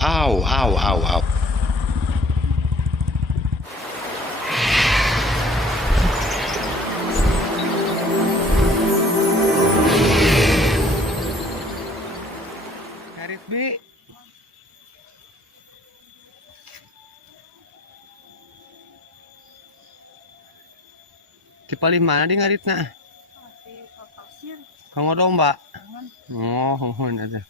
Au, au, au, au. Ngarit B. Di paling mana di ngarit na? Kang domba. Oh, ada.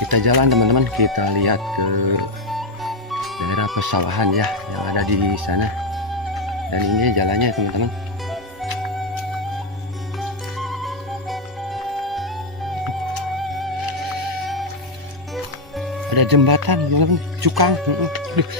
Kita jalan teman-teman, kita lihat ke daerah pesawahan ya yang ada di sana. Dan ini jalannya teman-teman. Ada jembatan teman-teman, cukang. Aduh.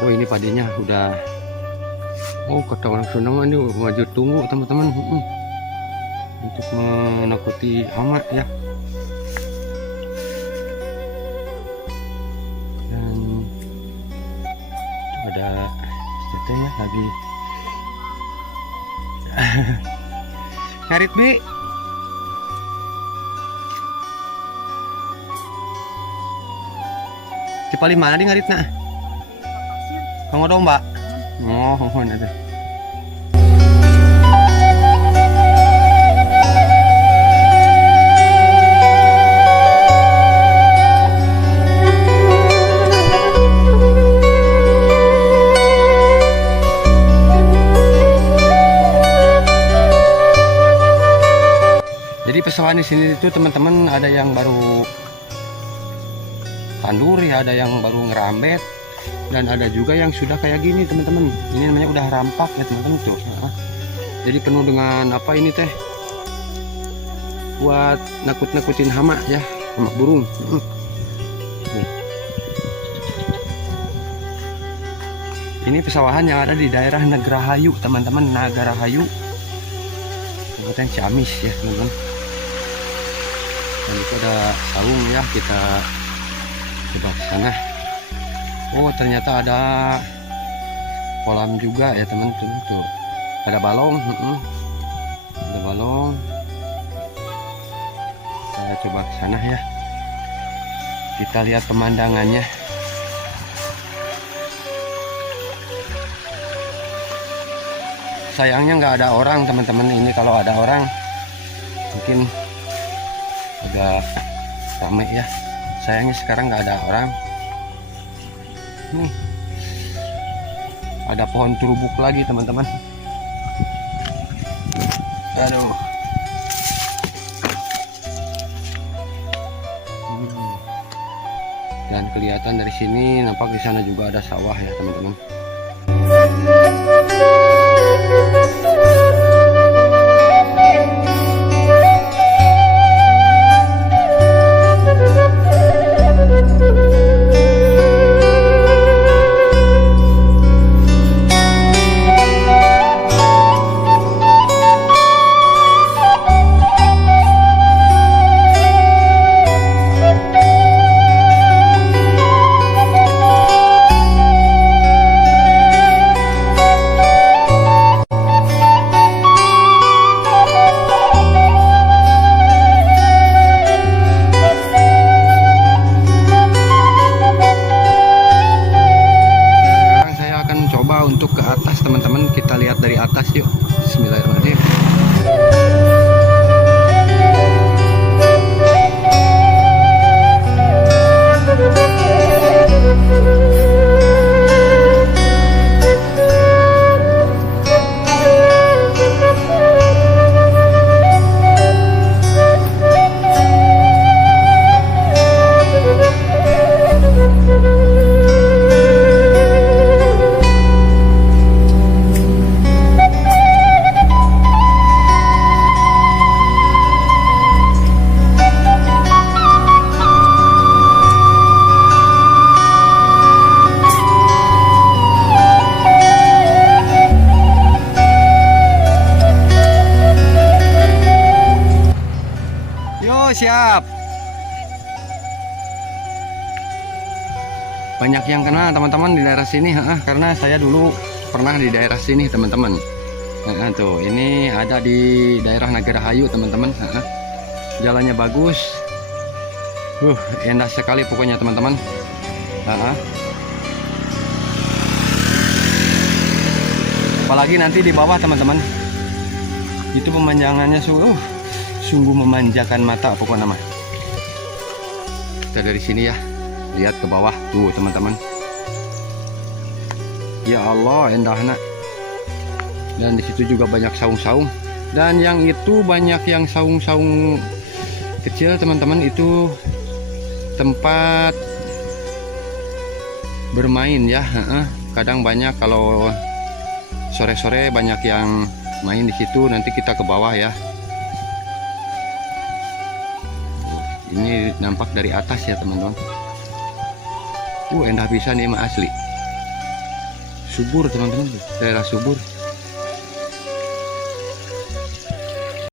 Oh ini padinya udah, oh kata orang Sunda ini maju tunggu teman-teman, untuk menakuti hama ya. Dan ada tetenya lagi ngarit B. Di paling mana di ngarit na? Kang domba. Oh, ada. Jadi pesawahan di sini itu teman-teman ada yang baru tandur ya, ada yang baru ngerambet. Dan ada juga yang sudah kayak gini teman-teman. Ini namanya udah rampak ya teman-teman tuh. Jadi penuh dengan apa ini teh? Buat nakut-nakutin hama ya, hama burung. Ini pesawahan yang ada di daerah Nagarahayu teman-teman, Nagarahayu, Kabupaten Ciamis ya teman-teman. Dan itu ada saung ya, kita coba ke sana. Oh ternyata ada kolam juga ya teman-teman tuh. Ada balong, ada balong. Kita coba ke sana ya. Kita lihat pemandangannya. Sayangnya nggak ada orang teman-teman. Ini kalau ada orang mungkin agak ramai ya. Sayangnya sekarang nggak ada orang. Ada pohon turubuk lagi teman-teman. Aduh, kelihatan dari sini, nampak di sana juga ada sawah ya teman-teman. Untuk ke atas teman-teman, kita lihat dari atas yuk. Bismillahirrahmanirrahim. Siap. Banyak yang kenal teman-teman di daerah sini, karena saya dulu pernah di daerah sini teman-teman. Tuh, ini ada di daerah Nagarahayu teman-teman. Jalannya bagus. Indah sekali pokoknya teman-teman. Apalagi nanti di bawah teman-teman. Itu pemandangannya sungguh memanjakan mata pokoknya mah. Kita dari sini ya, lihat ke bawah tuh teman-teman. Ya Allah, indahnya. Dan di situ juga banyak saung-saung. Dan yang itu banyak yang saung-saung kecil teman-teman, itu tempat bermain ya. Kadang banyak kalau sore-sore banyak yang main di situ. Nanti kita ke bawah ya. Ini nampak dari atas ya teman-teman. Endah bisa nih mah asli. Subur teman-teman, daerah subur.